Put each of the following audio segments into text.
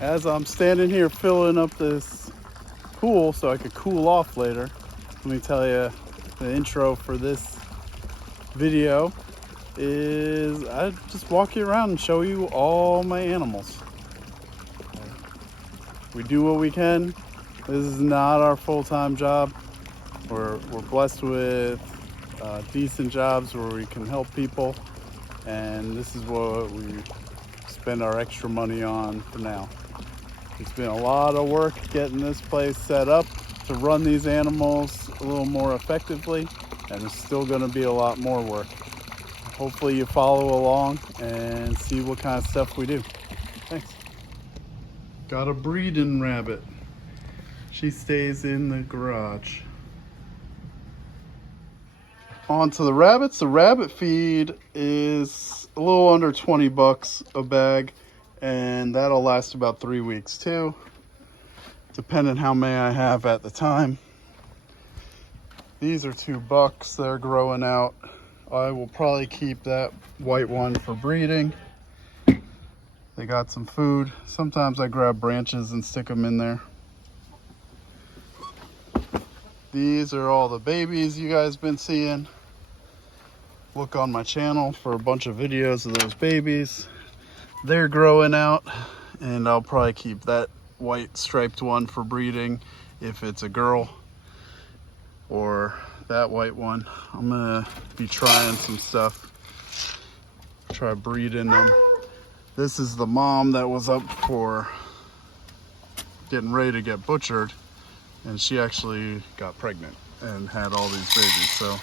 As I'm standing here filling up this pool so I could cool off later, let me tell you the intro for this video is I just walk you around and show you all my animals. We do what we can. This is not our full-time job. We're blessed with decent jobs where we can help people, and this is what we spend our extra money on for now. It's been a lot of work getting this place set up to run these animals a little more effectively, and it's still going to be a lot more work. Hopefully you follow along and see what kind of stuff we do. Thanks. Got a breeding rabbit. She stays in the garage. On to the rabbits. The rabbit feed is a little under 20 bucks a bag, and that'll last about 3 weeks too, depending how many I have at the time. These are 2 bucks. They're growing out. I will probably keep that white one for breeding. They got some food. Sometimes I grab branches and stick them in there. These are all the babies you guys been seeing. Look on my channel for a bunch of videos of those babies. They're growing out, and I'll probably keep that white striped one for breeding if it's a girl, or that white one. I'm gonna be trying some stuff, try breeding them. This is the mom that was up for getting ready to get butchered, and she actually got pregnant and had all these babies, so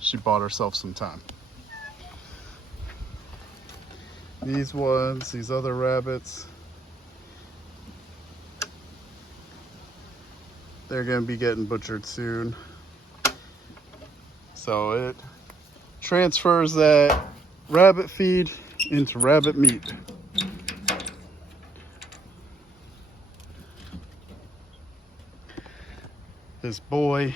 she bought herself some time. These ones, these other rabbits, they're gonna be getting butchered soon. So it transfers that rabbit feed into rabbit meat. This boy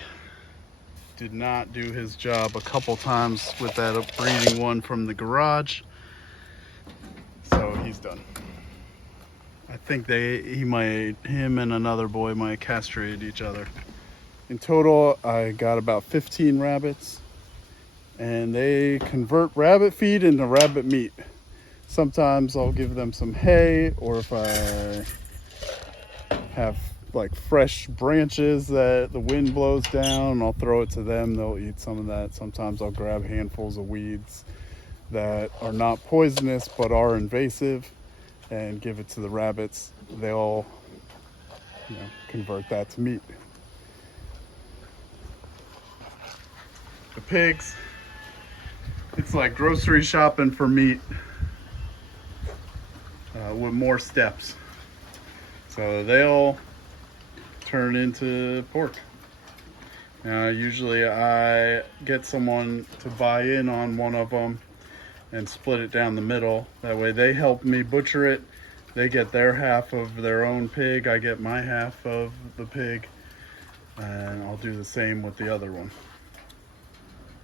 did not do his job a couple times with that breeding one from the garage, so he's done. I think him and another boy might castrate each other. In total, I got about 15 rabbits, and they convert rabbit feed into rabbit meat. Sometimes I'll give them some hay, or if I have like fresh branches that the wind blows down, I'll throw it to them. They'll eat some of that. Sometimes I'll grab handfuls of weeds that are not poisonous but are invasive and give it to the rabbits. They'll, convert that to meat. The pigs, it's like grocery shopping for meat with more steps. So they'll turn into pork. Now, usually I get someone to buy in on one of them and split it down the middle. That way they help me butcher it. They get their half of their own pig. I get my half of the pig. And I'll do the same with the other one.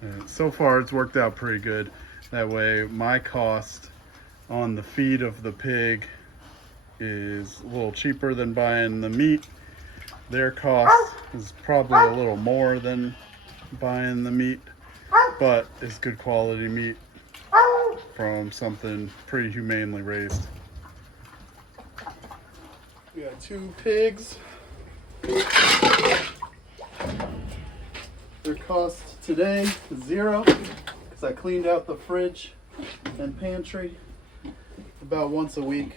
And so far it's worked out pretty good. That way my cost on the feed of the pig is a little cheaper than buying the meat. Their cost is probably a little more than buying the meat, but it's good quality meat from something pretty humanely raised. We got 2 pigs. Their cost today is 0 because I cleaned out the fridge and pantry about once a week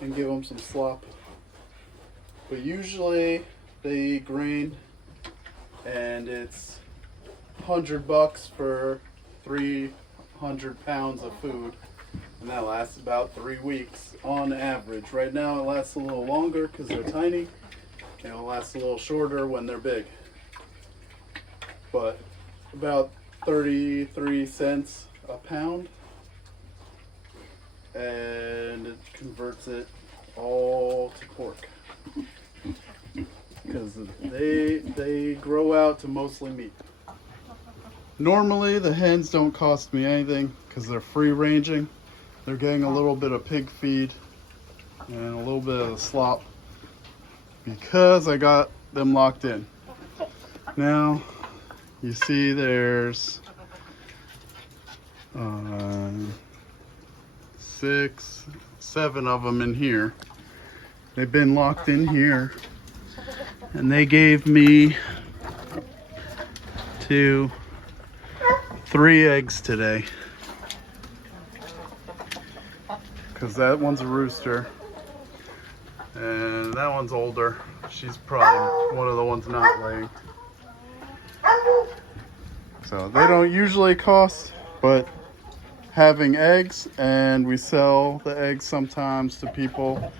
and give them some slop. But usually they eat grain, and it's $100 for 300 pounds of food, and that lasts about 3 weeks on average. Right now it lasts a little longer because they're tiny. It'll last a little shorter when they're big, but about 33 cents a pound, and it converts it all to pork. Because they grow out to mostly meat. Normally the hens don't cost me anything because they're free ranging. They're getting a little bit of pig feed and a little bit of the slop because I got them locked in. Now, you see there's 6, 7 of them in here. They've been locked in here, and they gave me 2, 3 eggs today. Because that one's a rooster, and that one's older. She's probably one of the ones not laying. So they don't usually cost, but having eggs, and we sell the eggs sometimes to people.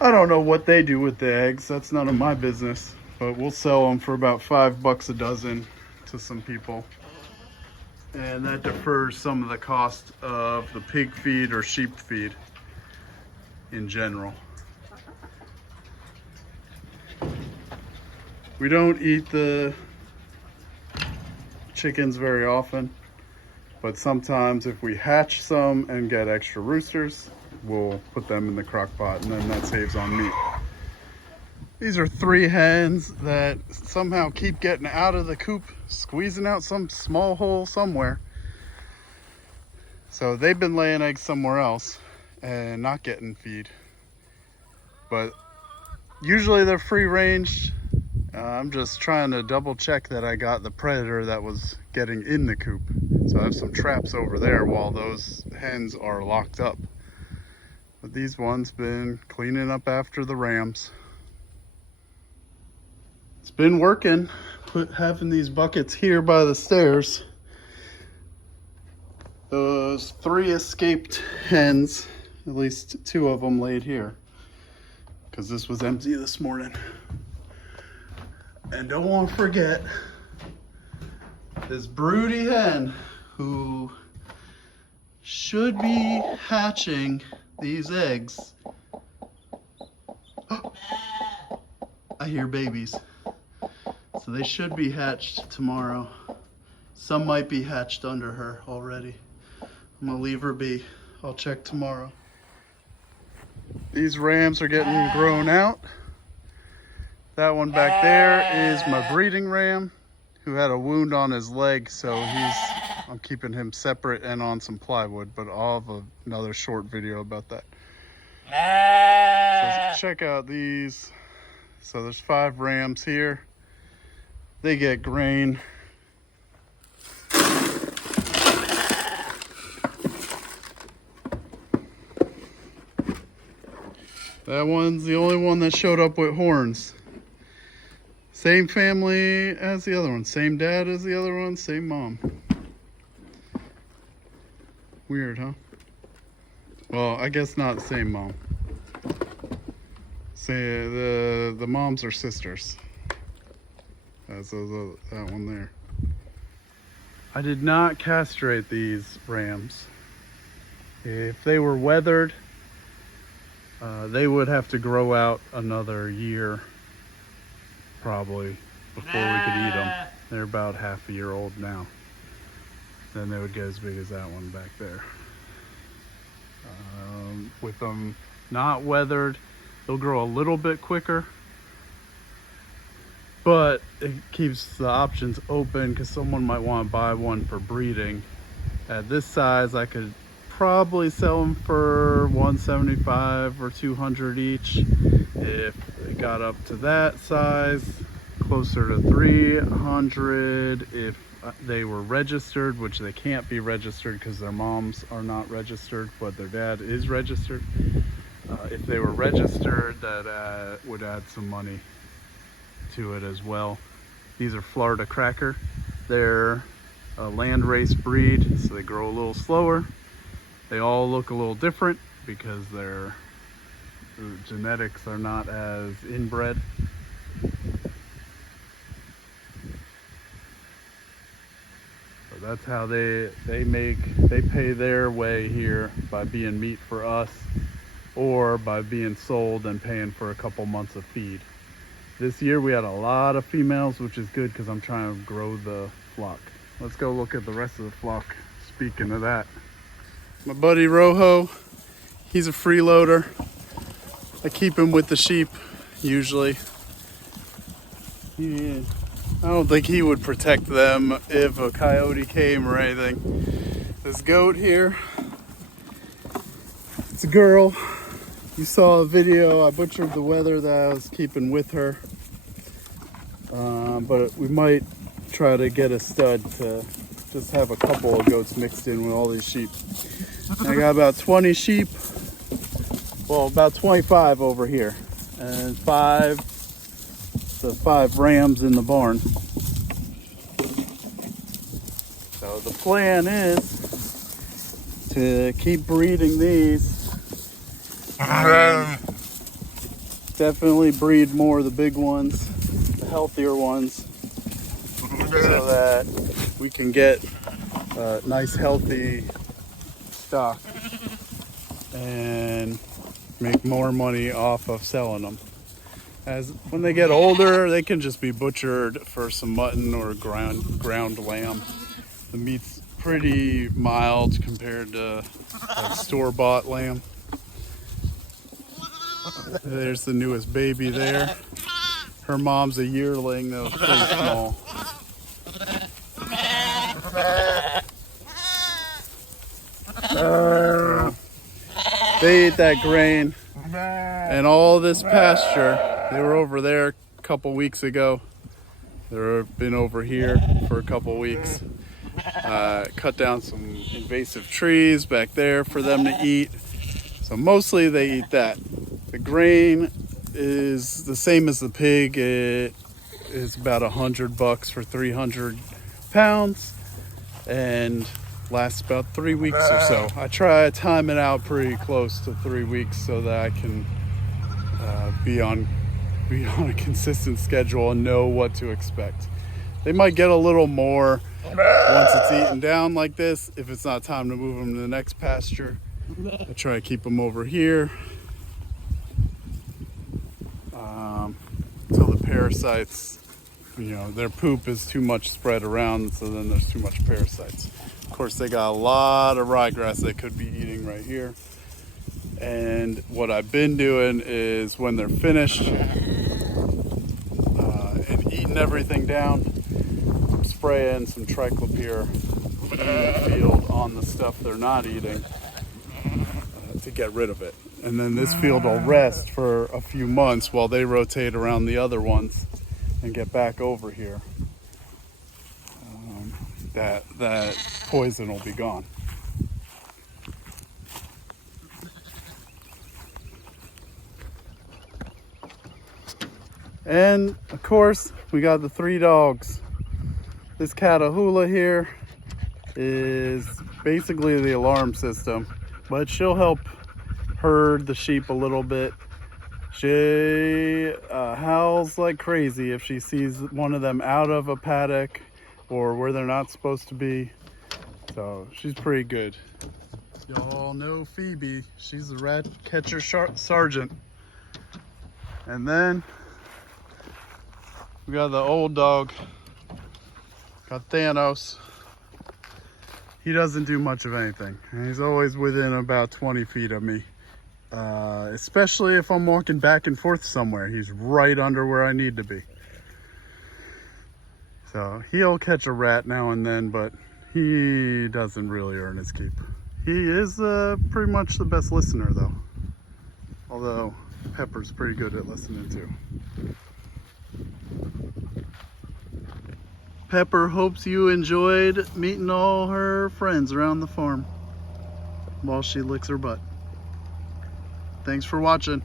I don't know what they do with the eggs. That's none of my business, but we'll sell them for about $5 a dozen to some people. And that defers some of the cost of the pig feed or sheep feed in general. We don't eat the chickens very often, but sometimes if we hatch some and get extra roosters, we'll put them in the crock pot, and then that saves on meat. These are 3 hens that somehow keep getting out of the coop, squeezing out some small hole somewhere. So they've been laying eggs somewhere else and not getting feed. But usually they're free range. I'm just trying to double check that I got the predator that was getting in the coop. So I have some traps over there while those hens are locked up. But these ones been cleaning up after the rams. It's been working, having these buckets here by the stairs. Those 3 escaped hens, at least 2 of them laid here, because this was empty this morning. And don't want to forget this broody hen who should be hatching these eggs. Oh, I hear babies. So they should be hatched tomorrow. Some might be hatched under her already. I'm gonna leave her be. I'll check tomorrow. These rams are getting grown out. That one back there is my breeding ram who had a wound on his leg, so I'm keeping him separate and on some plywood, but I'll have another short video about that. So check out these. So there's 5 rams here. They get grain. That one's the only one that showed up with horns. Same family as the other one, same dad as the other one, same mom. Weird, huh? Well, I guess not same mom. Say the moms are sisters. That's that one there. I did not castrate these rams. If they were weathered, they would have to grow out another year, probably, before we could eat them. They're about half a year old now. Then they would get as big as that one back there. With them not weathered, they'll grow a little bit quicker, but it keeps the options open because someone might want to buy one for breeding. At this size, I could probably sell them for $175 or $200 each. If it got up to that size, closer to $300 if they were registered, which they can't be registered because their moms are not registered, but their dad is registered. If they were registered, that would add some money to it as well. These are Florida Cracker. They're a landrace breed, so they grow a little slower. They all look a little different because their genetics are not as inbred. So that's how they pay their way here, by being meat for us or by being sold and paying for a couple months of feed. This year we had a lot of females, which is good because I'm trying to grow the flock. Let's go look at the rest of the flock. Speaking of that, my buddy Rojo, he's a freeloader. I keep him with the sheep usually. I don't think he would protect them if a coyote came or anything. This goat here, it's a girl. You saw a video, I butchered the wether that I was keeping with her. But we might try to get a stud to just have a couple of goats mixed in with all these sheep. And I got about 20 sheep, well, about 25 over here, and 5 rams in the barn. So the plan is to keep breeding these. Definitely breed more of the big ones, the healthier ones, so that we can get a nice healthy stock and make more money off of selling them. As when they get older, they can just be butchered for some mutton or ground lamb. The meat's pretty mild compared to like store-bought lamb. There's the newest baby there. Her mom's a yearling that was pretty small. They ate that grain and all this pasture. They were over there a couple weeks ago. They've been over here for a couple weeks. Cut down some invasive trees back there for them to eat. So mostly they eat that. The grain is the same as the pig. It is about $100 for 300 pounds and lasts about 3 weeks or so. I try to time it out pretty close to 3 weeks so that I can be on a consistent schedule and know what to expect. They might get a little more once it's eaten down like this. If it's not time to move them to the next pasture, I try to keep them over here until the parasites, their poop is too much spread around, so then there's too much parasites. Of course, they got a lot of ryegrass they could be eating right here. And what I've been doing is when they're finished and eating everything down, I'm spraying some triclopyr in the field on the stuff they're not eating to get rid of it. And then this field will rest for a few months while they rotate around the other ones and get back over here. That poison will be gone. And of course, we got the 3 dogs. This Catahoula here is basically the alarm system, but she'll help herd the sheep a little bit. She howls like crazy if she sees one of them out of a paddock or where they're not supposed to be. So she's pretty good. Y'all know Phoebe. She's the rat catcher sergeant. And then we got the old dog. Got Thanos. He doesn't do much of anything. He's always within about 20 feet of me. Especially if I'm walking back and forth somewhere. He's right under where I need to be. So he'll catch a rat now and then, but he doesn't really earn his keep. He is pretty much the best listener though. Although Pepper's pretty good at listening too. Pepper hopes you enjoyed meeting all her friends around the farm while she licks her butt. Thanks for watching.